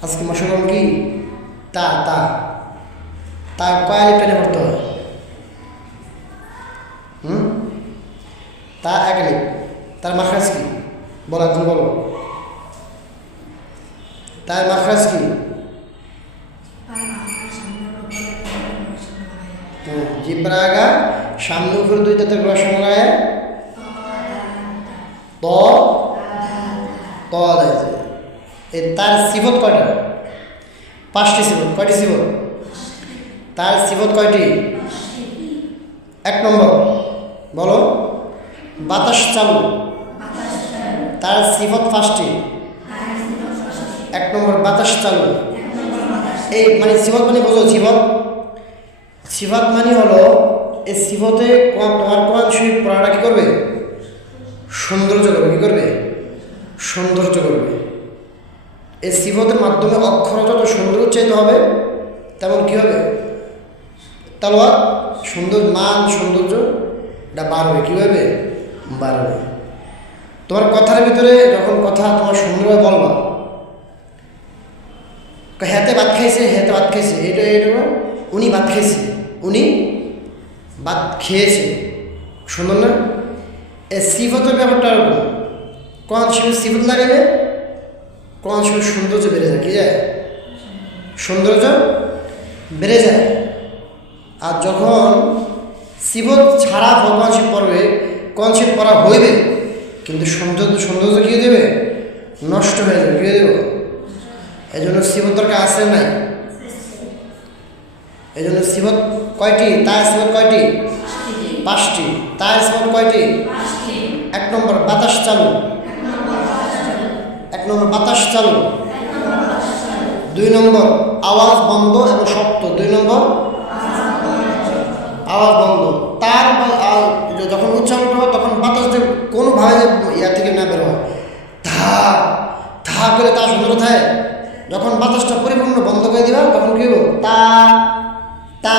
আজকে মশাগম কি তা তা তা কয় আলিফ টেনে পড়তে হয় হুম তা এক আলিফ তার মাখরাজ কি বলো তুমি বলো তার মাখরাজ কি হ্যাঁ জিব্বার আগা সামনে উপর দুই তাতে রসন লাগায় ত ত এই তার সিবত কয়টা? পাঁচটি সিবত কয়টি সিবত তার সিবত কয়টি? এক নম্বর, বলো। বাতাস চালু। তার সিফত পাঁচটি। এক নম্বর, বাতাস চালু। এই মানে সিফত মানে বোঝো, সিফত। সিফাত মানে হলো, এই সিফতে তোমার কোরআন শরীফ পড়াটা কী করবে? সৌন্দর্য করবে, কী করবে? সৌন্দর্য করবে। এই সিফতের মাধ্যমে অক্ষর যত সুন্দর উচ্চারিত হবে, তেমন কী হবে? তালোয়ার সুন্দর মান, সৌন্দর্য এটা বাড়বে কী হবে? বাড়বে তোমার কথার ভিতরে যখন কথা তোমার সুন্দরভাবে বলবা হেতে ভাত খাইছে, হেতে ভাত খাইছে। এটা এটা উনি ভাত খাইছে, উনি ভাত খেয়েছে। সুন্দর না? এই সিফতের ব্যাপারটা কোন সিফত লাগালে কোন সময় সৌন্দর্য বেড়ে যায় কি যায়? সৌন্দর্য বেড়ে যায়। আর যখন সিফত ছাড়া ভগবান শিব পড়বে কোন শিব পড়া হইবে? কিন্তু সৌন্দর্য সৌন্দর্য কী দেবে নষ্ট হয়ে যাবে কী দেবো এই জন্য সিবত দরকার আসে নাই? এই জন্য সিবত কয়টি? তার সিবত কয়টি? পাঁচটি। তার সিবত কয়টি? এক নম্বর বাতাস চালু। এক নম্বর, বাতাস চালু। দুই নম্বর, আওয়াজ বন্ধ এবং শক্ত। দুই নম্বর, আওয়াজ বন্ধ। তার যখন উচ্চারণ হয়, তখন বাতাস যে কোনোভাবে যে ইয়া থেকে না বের ধা ধা করে তা সুন্দর থাকে যখন বাতাসটা পরিপূর্ণ বন্ধ করে দিবা, তখন কী হব তা তা,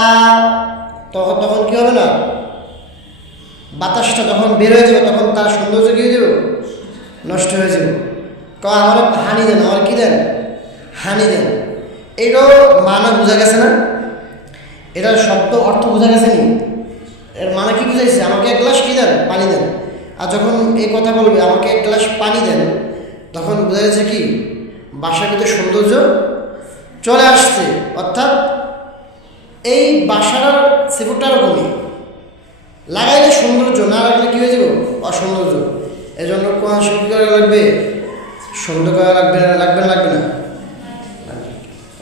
তখন তখন কী হবে না? বাতাসটা যখন বের হয়ে যাবে, তখন তার সৌন্দর্য কী হয়ে যাবে? নষ্ট হয়ে যাবে। ক আমার হানি দেন, আমার কী দেন? হানি দেন। এটাও মানা বোঝা গেছে না? এটার শব্দ অর্থ বোঝা গেছে নি? এর মানে কি বুঝাইছে? আমাকে এক গ্লাস কী দেন? পানি দেন। আর যখন এই কথা বলবে, আমাকে এক গ্লাস পানি দেন, তখন বোঝা গেছে কি? বাসার ভিতরে সৌন্দর্য চলে আসছে। অর্থাৎ এই বাসার সিফুটটা এরকমই। লাগাইলে সৌন্দর্য, না লাগাইলে কী হয়ে যাব? অসৌন্দর্য। এই জন্য কোন করা লাগবে? সুন্দর করা লাগবে না লাগবে না লাগবে না।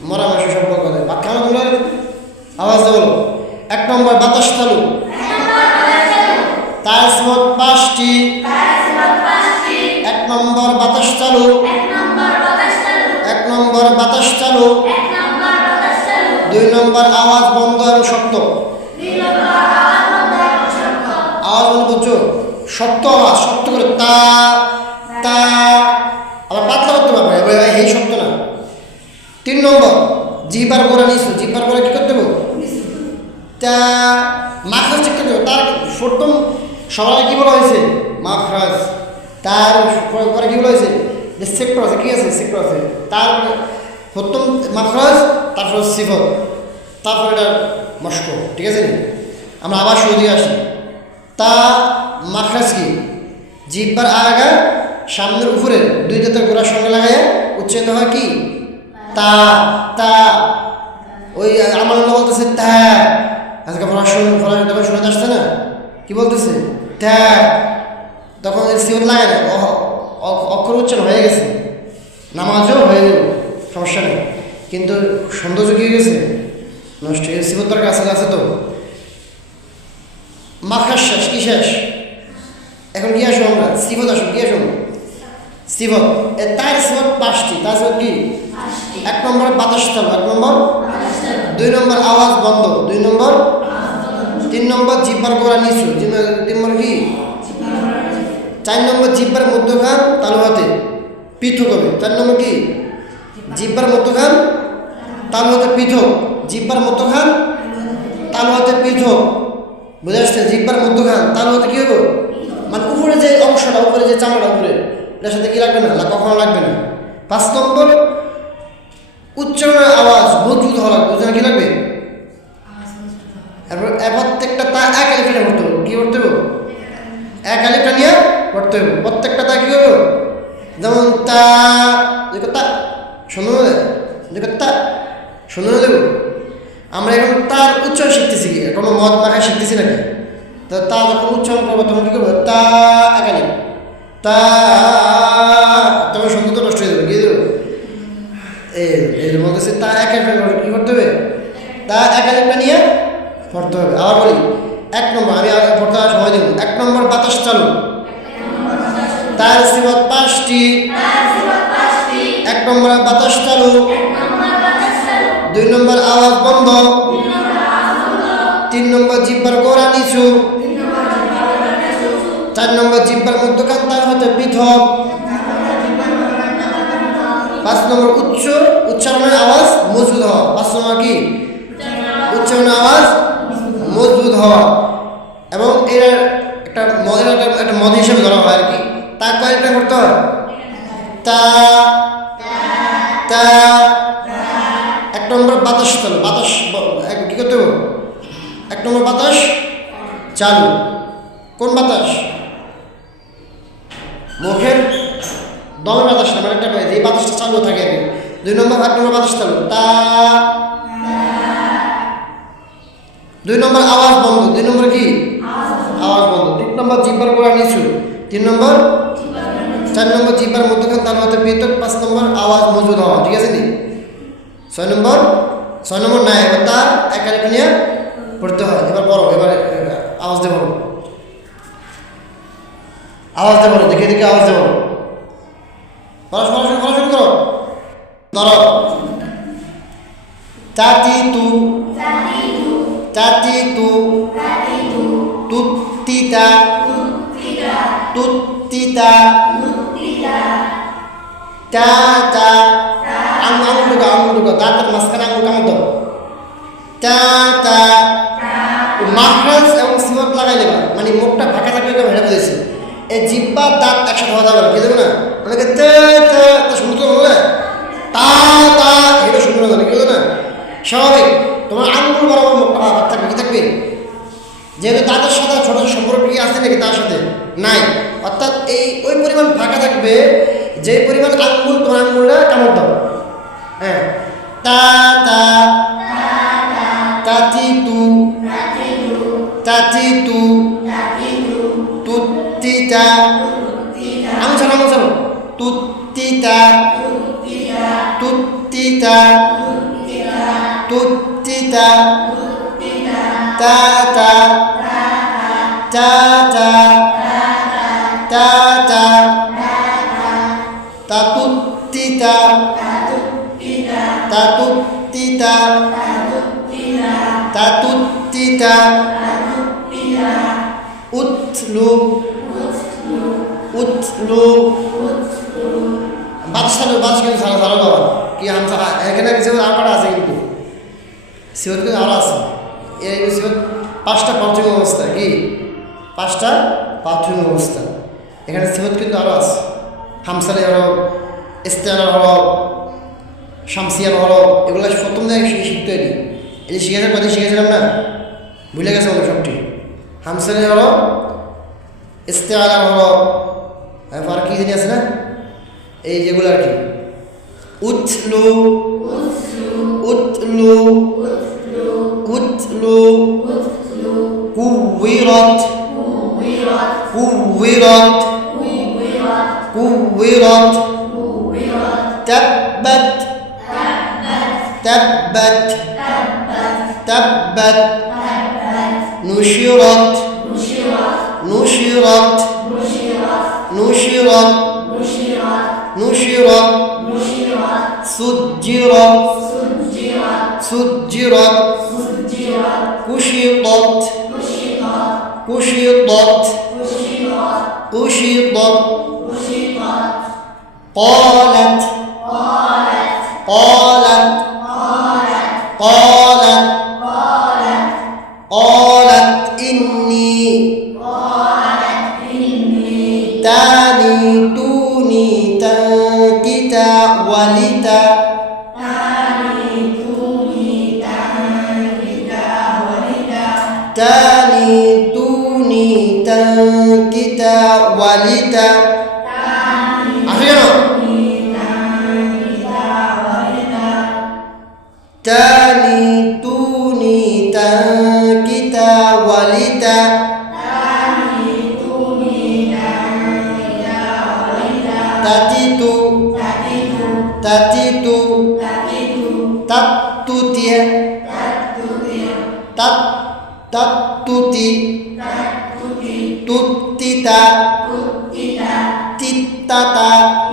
মরা মাসে সম্পর্ক হবে ভাত খাওয়া তোমরা? আওয়াজ দিয়ে বলো। এক নম্বর, বাতাস চালু। তার সিমত পাঁচটি। এক নম্বর, বাতাস চালু। এক নম্বর, বাতাস চালু। দুই নম্বর, আওয়াজ বন্ধ এবং শক্ত। আওয়াজ বন্ধ করছ শক্ত আওয়াজ, শক্ত করে তা তা আবার পাতলা করতে পারবে এবার এই শক্ত না তিন নম্বর জিবার করে নিছো জিবার করে কি করতে তা, মাখরাজ ঠিক করতে তার প্রথম সবাই কী বলা হয়েছে? মাখরাজ। তার পরে কী বলা হয়েছে? যে সেক্টর আছে, কি আছে? সেক্টর আছে। তার প্রথম মাখরাজ তারপর সিফত। তারপর এটা মস্ক, ঠিক আছে? আমরা আবার দিয়ে আসি। তা, মাখরাজ কি? জিব্বার আগা, সামনের উপরে দুই দাঁতের গোড়ার সঙ্গে লাগাইয়া উচ্চারিত হয় কি? তা তা, ওই আমার বলতেছে, তা। আজকে পড়াশোনা পড়াশোনা তখন শুনে আসছে না? কি বলতেছে? তা। তখন সিবত লাগে না অক্ষর উচ্চারণ হয়ে গেছে। নামাজও হয়ে যাবে সমস্যা নেই। কিন্তু সৌন্দর্য কি গেছে? নষ্ট এর সিবত দরকার আছে তো। মাখার শেষ, কি শেষ? এখন কি আসব আমরা? সিবত আসব, কি আসব? সিবত এ তার সিবত পাঁচটি তার সিবত কি? এক নম্বর বাতাস চালু এক নম্বর দুই নম্বর আওয়াজ বন্ধ দুই নম্বর তিন নম্বর জিব্বার গোড়া নিচু তিন নম্বর কি? চার নম্বর জিব্বার মধ্যখান তালু হাতে পৃথক হবে। চার নম্বর কি? জিব্বার। মধ্যখান তালু হাতে পৃথক। জিব্বার মধ্যখান তালু হাতে পৃথক। বুঝে আসছে জিব্বার মধ্যখান তালু হাতে কি হবে মানে উপরে যে অংশটা উপরে যে চামড়া উপরে। এটার সাথে কি লাগবে না? কখনো লাগবে না। পাঁচ নম্বর, উচ্চারণের আওয়াজ মজবুত হওয়া লাগবে। বুঝলেন কি লাগবে? এরপর এ প্রত্যেকটা তা এক আলিফে নিয়ে পড়তে হবে। কি করতে হবে? এক আলিফটা নিয়ে পড়তে হবে। প্রত্যেকটা তা কি করব যেমন তা, দেখো তা শুনুন দেখো তা শুনুন দেব আমরা এখন তার উচ্চারণ শিখতেছি কোনো মদ মাখায় শিখতেছি নাকি? তো তা যখন উচ্চারণ করব তখন কি করব? তা এক আলিফ। তা তবে সংগীত নষ্ট হয়ে যাবে কি দেবো এর মধ্যে তা এক এক কি করতে হবে? তা এক আলিফটা নিয়ে পড়তে হবে। আবার বলি, এক নম্বর, আমি পড়তে সময় দেব এক নম্বর বাতাস চালু। তার সিবত পাঁচটি। এক নম্বর বাতাস চালু। দুই নম্বর আওয়াজ বন্ধ। তিন নম্বর জিব্বার গোড়া নিচু। চার নম্বর জিব্বার মধ্যখান হতে পৃথক। পাঁচ নম্বর উচ্চ, উচ্চারণের আওয়াজ মজবুত হওয়া। পাঁচ নম্বর কি? উচ্চারণের আওয়াজ মজবুত হওয়া। এবং এর একটা মদের একটা মদ হিসেবে ধরা হয় আর কি। তা কয়েকটা করতে হয়। তা তা, এক নম্বর বাতাস চালু বাতাস কি করতে হবে? এক নম্বর বাতাস চালু। কোন বাতাস? মুখের দমের বাতাস মানে একটা এই বাতাসটা চালু থাকে আর দুই নম্বর এক নম্বর বাতাস চালু। তা, দুই নম্বর আওয়াজ বন্ধ, দুই নম্বর কি? আওয়াজ বন্ধ। তিন নম্বর জিব্বার গোড়া নিচু। তিন নম্বর, চার নম্বর জিব্বার মধ্যখান তার মধ্যে পৃথক, পাঁচ নম্বর আওয়াজ মজুদ হওয়া, ঠিক আছে নি? ছয় নম্বর ছয় নম্বর নাই এবার তার এক এক নিয়ে পড়তে হয়। এবার বড় এবার আওয়াজ দেব আওয়াজ দেবো দেখে দেখে আওয়াজ দেবো পড়াশোনা শুরু শুরু করো ধরো চাতি তু। চাতি তু। তুত্তিতা। তুত্তিতা। টা টা আঙুল আঙুল ঢুকা আঙুল ঢুকা। দাঁতের মাঝখানে আঙুল কামড় দাও। টা টা মাখরাজ এবং সিমত লাগাই নেবা মানে মুখটা ফাঁকা এই জিব্বা দাঁত একসাথে হওয়া যাবে না কি দেবে না অনেকে তে তে শুনতে বলে তা তা এটা শুনতে হবে কি না স্বাভাবিক তোমার আঙ্গুল বরাবর মুখটা ভাগ থাকবে কি থাকবে যেহেতু তাদের সাথে ছোট সম্পর্ক কি আছে নাকি তার সাথে নাই অর্থাৎ এই ওই পরিমাণ ফাঁকা থাকবে যে পরিমাণ আঙ্গুল তোমার আঙ্গুলটা কামড় দাও হ্যাঁ তা তা তাতি তু তাতি তু তুত্তিতা আঙুল ছাড়ো আঙুল ছাড়ো তুত্তিতা তুত্তিতা তুত্তিতা তা তা তা তা তা তা তাতুত্তিতা উৎলু, বাদশাহ বাদশ কিন্তু সারা সারা বাবা কি হামসা এখানে কিছু আর কটা আছে কিন্তু। সিওত কিন্তু আরও আছে। এই সিওত পাঁচটা প্রাথমিক অবস্থা, কি? পাঁচটা প্রাথমিক অবস্থা। এখানে সিওত কিন্তু আরও আছে। হামসালে হরফ ইস্তেয়ার হরফ শামসিয়ার হরফ এগুলো প্রথম থেকে শিখতে হয়নি। এই যে শিখেছে কদিন শিখেছিলাম না? ভুলে গেছে অনেক সবটি। হামসালে হরফ ইস্তেয়ার হরফ এরপর আর কি জানি আছে না এই যেগুলো আর কি উৎলু উৎলু উৎলু কুবিরত কুবিরত কুবিরত تبت تبت تبت نشرت نشرت نشرت نشرت سجرت سجرت كشطت كشطت كشطت قالت তানিতা ওয়ালিতা তানি তুমি তানিতা ওয়ালিতা তানি তুনি তানকিতা ওয়ালিতা আসে কেন তানি তুনি তান tutia tat tat tuti tutita tutita titata